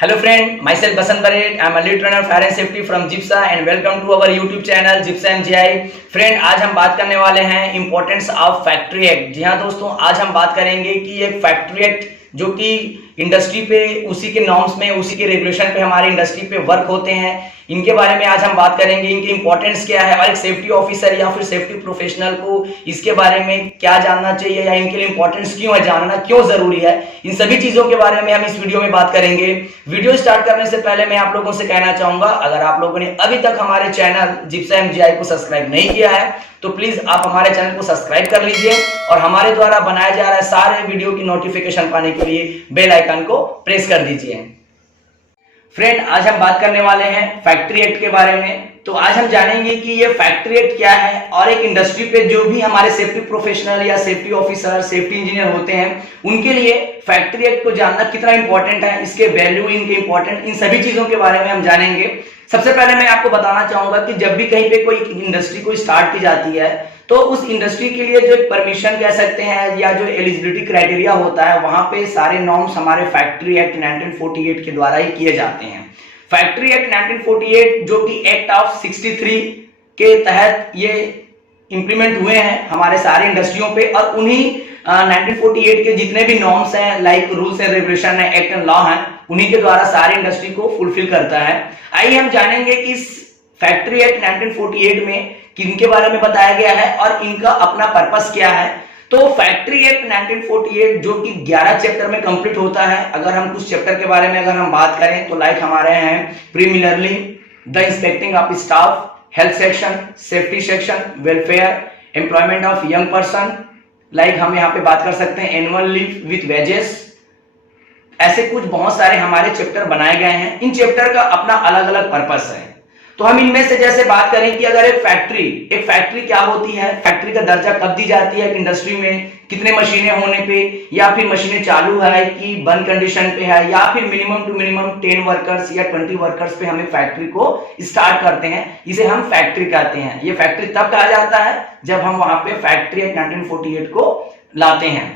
Hello friend, myself Basant Baret. I am a lead trainer fire and safety from GIPSA and welcome to our YouTube channel GIPSA MGI. Friend आज हम बात करने वाले हैं importance of factory act. जी हाँ दोस्तों, आज हम बात करेंगे कि एक फैक्ट्री एक्ट जो कि इंडस्ट्री पे उसी के नॉर्म्स में उसी के रेगुलेशन पे हमारे इंडस्ट्री पे वर्क होते हैं, इनके बारे में आज हम बात करेंगे। इनकी इंपॉर्टेंस क्या है और एक सेफ्टी ऑफिसर या फिर सेफ्टी प्रोफेशनल को इसके बारे में क्या जानना चाहिए या इनके लिए इंपॉर्टेंस क्यों है, जानना क्यों जरूरी है, इन सभी चीजों के बारे में हम इस वीडियो में बात करेंगे। वीडियो स्टार्ट करने से पहले मैं आप लोगों से कहना चाहूंगा, अगर आप लोगों ने अभी तक हमारे चैनल जिप्सा एमजीआई को सब्सक्राइब नहीं किया है तो प्लीज आप हमारे चैनल को सब्सक्राइब कर लीजिए और हमारे द्वारा बनाए जा रहे सारे वीडियो की नोटिफिकेशन पाने के लिए बेल आइकन को प्रेस कर दीजिए। फ्रेंड आज हम बात करने वाले हैं फैक्ट्री एक्ट के बारे में। तो आज हम जानेंगे कि ये फैक्ट्री एक्ट क्या है और एक इंडस्ट्री पे जो भी हमारे सेफ्टी प्रोफेशनल या सेफ्टी ऑफिसर सेफ्टी इंजीनियर होते हैं उनके लिए फैक्ट्री एक्ट को जानना कितना इंपॉर्टेंट है, इसके वैल्यू, इनके इंपॉर्टेंट, इन सभी चीजों के बारे में हम जानेंगे। सबसे पहले मैं आपको बताना चाहूंगा कि जब भी कहीं पे कोई इंडस्ट्री को स्टार्ट की जाती है तो उस इंडस्ट्री के लिए जो परमिशन कह सकते हैं या जो एलिजिबिलिटी क्राइटेरिया होता है वहां पे सारे नॉर्म्स हमारे फैक्ट्री एक्ट 1948 के द्वारा ही किए जाते हैं। फैक्ट्री एक्ट 1948 जो कि एक्ट ऑफ 63 के तहत ये इंप्लीमेंट हुए हैं हमारे सारे इंडस्ट्रियों पे और उन्हीं 1948 के जितने भी नॉर्म्स हैं लाइक रूल्स एंड रेगुलेशन है, एक्ट एंड लॉ है, उन्हीं के द्वारा सारे इंडस्ट्री को फुलफिल करता है। आइए हम जानेंगे कि इस फैक्ट्री एक्ट 1948 में किनके बारे में बताया गया है और इनका अपना पर्पस क्या है। तो फैक्ट्री एक्ट 1948 जो कि 11 चैप्टर में कंप्लीट होता है। अगर हम कुछ चैप्टर के बारे में अगर हम बात करें तो लाइक हमारे हैं preliminary, the inspecting of staff, health section, safety section, welfare, employment of young person, like हम यहाँ पे बात कर सकते हैं एनुअल लीव विथ वेजेस। ऐसे कुछ बहुत सारे हमारे चैप्टर बनाए गए हैं। इन चैप्टर का अपना अलग अलग पर्पस है। तो हम इनमें से जैसे बात करें कि अगर एक फैक्ट्री क्या होती है, फैक्ट्री का दर्जा कब दी जाती है, एक इंडस्ट्री में कितने मशीनें होने पे या फिर मशीनें चालू है कि बंद कंडीशन पे है या फिर मिनिमम टू मिनिमम 10 वर्कर्स या 20 वर्कर्स पे हमें फैक्ट्री को स्टार्ट करते हैं, इसे हम फैक्ट्री कहते हैं। ये फैक्ट्री तब कहा जाता है जब हम वहां पे फैक्ट्री एक्ट 1948 को लाते हैं।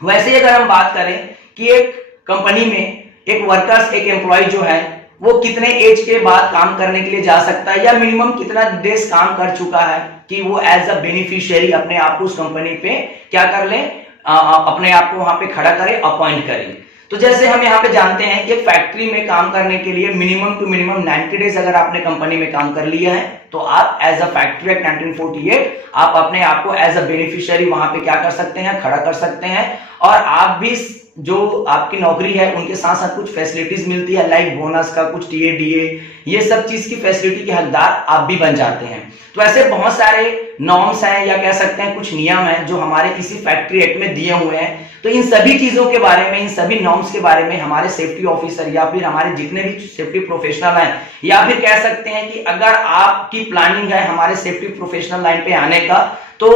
वैसे अगर हम बात करें कि एक कंपनी में एक वर्कर्स, एक एम्प्लॉय जो है वो कितने एज के बाद काम करने के लिए जा सकता है या मिनिमम कितना डेज काम कर चुका है कि वो एज अ बेनिफिशियरी अपने आप को उस कंपनी पे क्या कर ले, अपने आप को वहां पे खड़ा करे, अपॉइंट करे। तो जैसे हम यहाँ पे जानते हैं कि फैक्ट्री में काम करने के लिए मिनिमम टू मिनिमम 90 डेज अगर आपने कंपनी में काम कर लिया है तो आप एज अ फैक्ट्री एक्ट 1948 आप अपने आप को एज अ बेनिफिशियरी वहां पे क्या कर सकते हैं, खड़ा कर सकते हैं और आप भी जो आपकी नौकरी है उनके साथ साथ कुछ फैसिलिटीज मिलती है लाइक बोनस का, कुछ टीए डीए, ये सब चीज की फैसिलिटी के हकदार आप भी बन जाते हैं। तो ऐसे बहुत सारे नॉर्म्स हैं या कह सकते हैं कुछ नियम हैं जो हमारे इसी फैक्ट्री एक्ट में दिए हुए हैं। तो इन सभी चीजों के बारे में, इन सभी नॉर्म्स के बारे में हमारे सेफ्टी ऑफिसर या फिर हमारे जितने भी सेफ्टी प्रोफेशनल हैं या फिर कह सकते हैं कि अगर आपकी प्लानिंग है हमारे सेफ्टी प्रोफेशनल लाइन पे आने का तो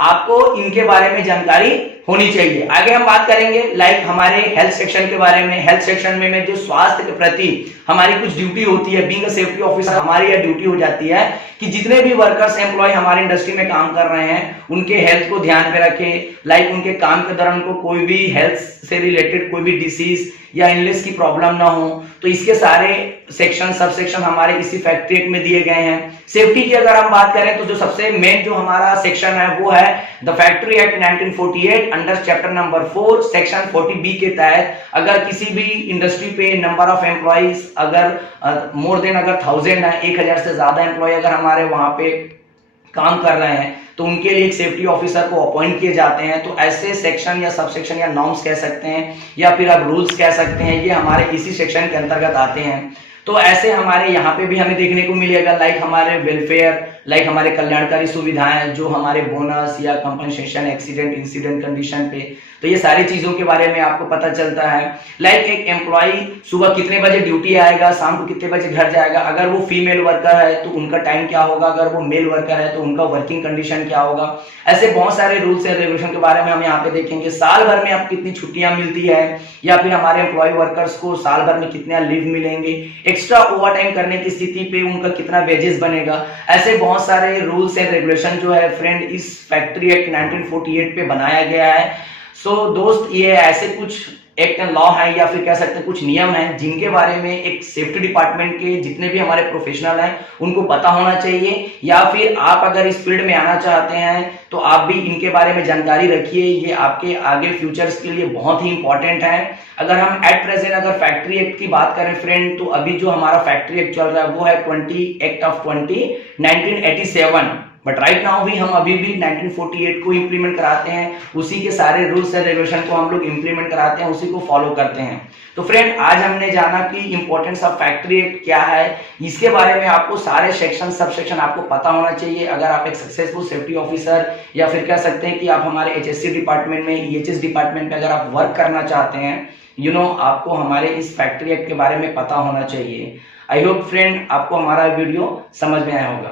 आपको इनके बारे में जानकारी होनी चाहिए। आगे हम बात करेंगे लाइक हमारे हेल्थ सेक्शन के बारे में। हेल्थ सेक्शन में जो स्वास्थ्य के प्रति हमारी कुछ ड्यूटी होती है, बीइंग अ सेफ्टी ऑफिसर हमारी यह ड्यूटी हो जाती है कि जितने भी वर्कर्स एम्प्लॉय हमारे इंडस्ट्री में काम कर रहे हैं उनके हेल्थ को ध्यान पे रखें, लाइक उनके काम के दौरान को कोई भी हेल्थ से रिलेटेड कोई भी डिसीज या इलनेस की प्रॉब्लम ना हो। तो इसके सारे सेक्शन, सब सेक्शन हमारे इसी फैक्ट्री एक्ट में दिए गए हैं। सेफ्टी की अगर हम बात करें तो जो सबसे मेन जो हमारा सेक्शन है वो है the factory act 1948 under chapter number 4 section 40B के तहत अगर किसी भी इंडस्ट्री पे नंबर ऑफ एम्प्लॉइज अगर मोर देन अगर 1000 है, 1000 से ज्यादा एम्प्लॉय अगर हमारे वहां पे काम कर रहे हैं तो उनके लिए एक सेफ्टी ऑफिसर को अपॉइंट किए जाते हैं। तो ऐसे सेक्शन या सब सेक्शन या नॉर्म्स कह सकते हैं या फिर आप रूल्स कह सकते हैं, ये हमारे इसी सेक्शन के अंतर्गत आते हैं। तो ऐसे हमारे यहाँ पे भी हमें देखने को मिलेगा लाइक हमारे वेलफेयर, लाइक हमारे कल्याणकारी सुविधाएं जो हमारे बोनस या कंपनसेशन एक्सीडेंट इंसिडेंट कंडीशन पे, तो ये सारी चीजों के बारे में आपको पता चलता है। लाइक एक एम्प्लॉय सुबह कितने बजे ड्यूटी आएगा, शाम को कितने बजे घर जाएगा, अगर वो फीमेल वर्कर है तो उनका टाइम क्या होगा, अगर वो मेल वर्कर है तो उनका वर्किंग कंडीशन क्या होगा। ऐसे बहुत सारे रूल्स एंड रेगुलेशन के बारे में हम यहाँ पे देखेंगे। साल भर में आपको कितनी छुट्टियां मिलती है या फिर हमारे एम्प्लॉय वर्कर्स को साल भर में कितना लीव मिलेंगे, एक्स्ट्रा ओवर टाइम करने की स्थिति पे उनका कितना वेजेस बनेगा। ऐसे बहुत सारे रूल्स एंड रेगुलेशन जो है फ्रेंड इस फैक्ट्री एक्ट 1948 पे बनाया गया है। सो दोस्त, ये ऐसे कुछ एक्ट एंड लॉ है या फिर कह सकते हैं कुछ नियम हैं जिनके बारे में एक सेफ्टी डिपार्टमेंट के जितने भी हमारे प्रोफेशनल हैं उनको पता होना चाहिए, या फिर आप अगर इस फील्ड में आना चाहते हैं तो आप भी इनके बारे में जानकारी रखिए। ये आपके आगे फ्यूचर्स के लिए बहुत ही इंपॉर्टेंट है। अगर हम एट प्रेजेंट अगर फैक्ट्री एक्ट की बात करें फ्रेंड, तो अभी जो हमारा फैक्ट्री एक्ट चल रहा है वो है 20 act of 1987, but right now भी हम अभी भी 1948 को इंप्लीमेंट कराते हैं, उसी के सारे रूल्स एंड रेगुलेशन को हम लोग इंप्लीमेंट कराते हैं, उसी को फॉलो करते हैं। तो फ्रेंड आज हमने जाना कि इंपॉर्टेंस ऑफ फैक्ट्री एक्ट क्या है, इसके बारे में आपको सारे सेक्शन सब सेक्शन आपको पता होना चाहिए। अगर आप एक सक्सेसफुल सेफ्टी ऑफिसर या फिर कह सकते हैं कि आप हमारे HSC डिपार्टमेंट में, EHS डिपार्टमेंट में अगर आप वर्क करना चाहते हैं, आपको हमारे इस फैक्ट्री एक्ट के बारे में पता होना चाहिए। आई होप फ्रेंड आपको हमारा वीडियो समझ में आया होगा।